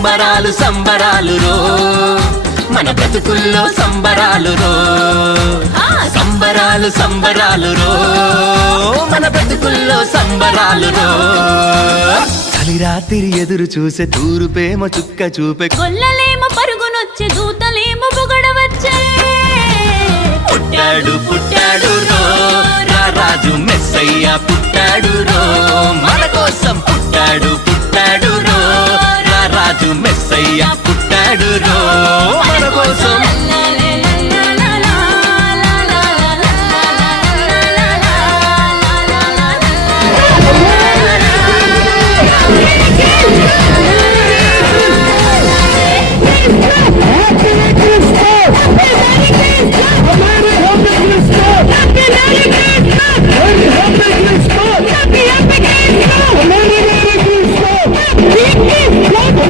సంబరాలు సంబరాలు రో మన బ్రతుకుల్లో సంబరాలు రో సంబరాలు సంబరాలు రో మన బ్రతుకుల్లో సంబరాలు రో చలి రాత్రి ఎదురు చూసే తూరుపేమో చుక్క చూపే కొల్లలేమో పరుగునొచ్చే దూతలేమో పొగడవచ్చే పుట్టాడు పుట్టాడు రో రాజు మెస్సయ్య పుట్టాడు రో మన కోసం పుట్టాడు పుట్టాడు రో రాజు మెస్సయ్య పుట్టాడు రో